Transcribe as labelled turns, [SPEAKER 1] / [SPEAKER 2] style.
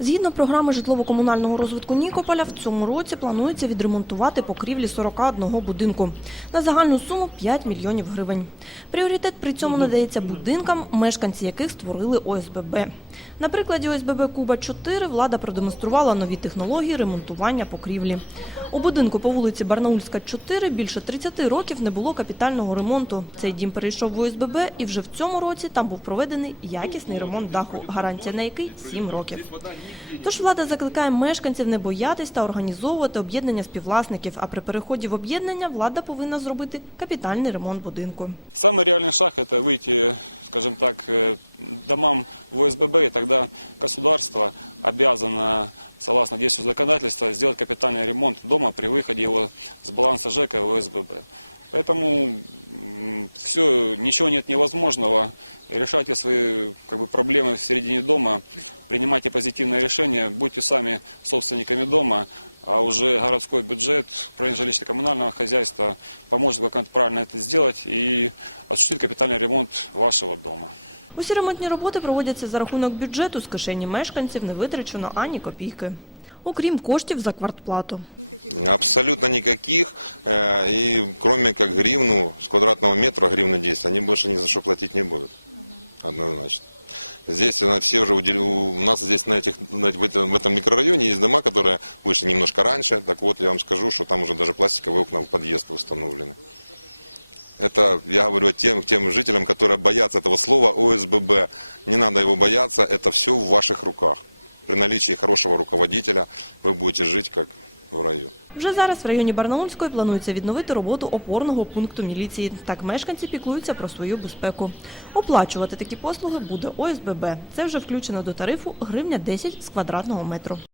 [SPEAKER 1] Згідно програми житлово-комунального розвитку Нікополя, в цьому році планується відремонтувати покрівлі 41 будинку на загальну суму 5 мільйонів гривень. Пріоритет при цьому надається будинкам, мешканці яких створили ОСББ. На прикладі ОСББ Куба 4 влада продемонструвала нові технології ремонтування покрівлі. У будинку по вулиці Барнаульська 4 більше 30 років не було капітального ремонту. Цей дім перейшов в ОСББ і вже в цьому році там був проведений якісний ремонт даху, гарантія на який 7 років. Тож влада закликає мешканців не боятись та організовувати об'єднання співвласників. А при переході в об'єднання влада повинна зробити капітальний ремонт будинку.
[SPEAKER 2] Самый реальный шаг – это выйти, скажем так, э, домам в ОСББ, и тогда государство обязано, согласно действующему законодательству, сделать капитальный ремонт дома при выходе его с баланса ЖЭКа в ОСББ. Поэтому все, ничего нет невозможного. Решайте свои как бы, проблемы в середине дома, принимайте позитивные решения, будьте сами собственниками дома, а уже городской бюджет, управление жилищно-коммунального хозяйства поможет как правильно это сделать и осуществить капитальный ремонт вашего дома.
[SPEAKER 1] Усі ремонтні роботи проводяться за рахунок бюджету з кишені мешканців, не витрачено ані копійки. Окрім коштів за квартплату.
[SPEAKER 3] Абсолютно никаких. Э, И кроме как гривну с квадратного метра, гривна 10, они больше ни за что платить не будут. Однозначно. Здесь все уже удел- у нас здесь на этих, на- в, этом, в этом микрорайоне есть дома, которые вышли немножко раньше. Так вот, я вам скажу, что там уже даже пластиковые окна в подъезд установлены. Это я говорю тем, тем жителям, которые боятся этого слова ОСББ. Не надо его бояться, это все в ваших руках. При наличии хорошего руководителя вы будете жить как в раю.
[SPEAKER 1] Вже зараз в районі Барнаульської планується відновити роботу опорного пункту міліції. Так мешканці піклуються про свою безпеку. Оплачувати такі послуги буде ОСББ. Це вже включено до тарифу гривня 10 з квадратного метру.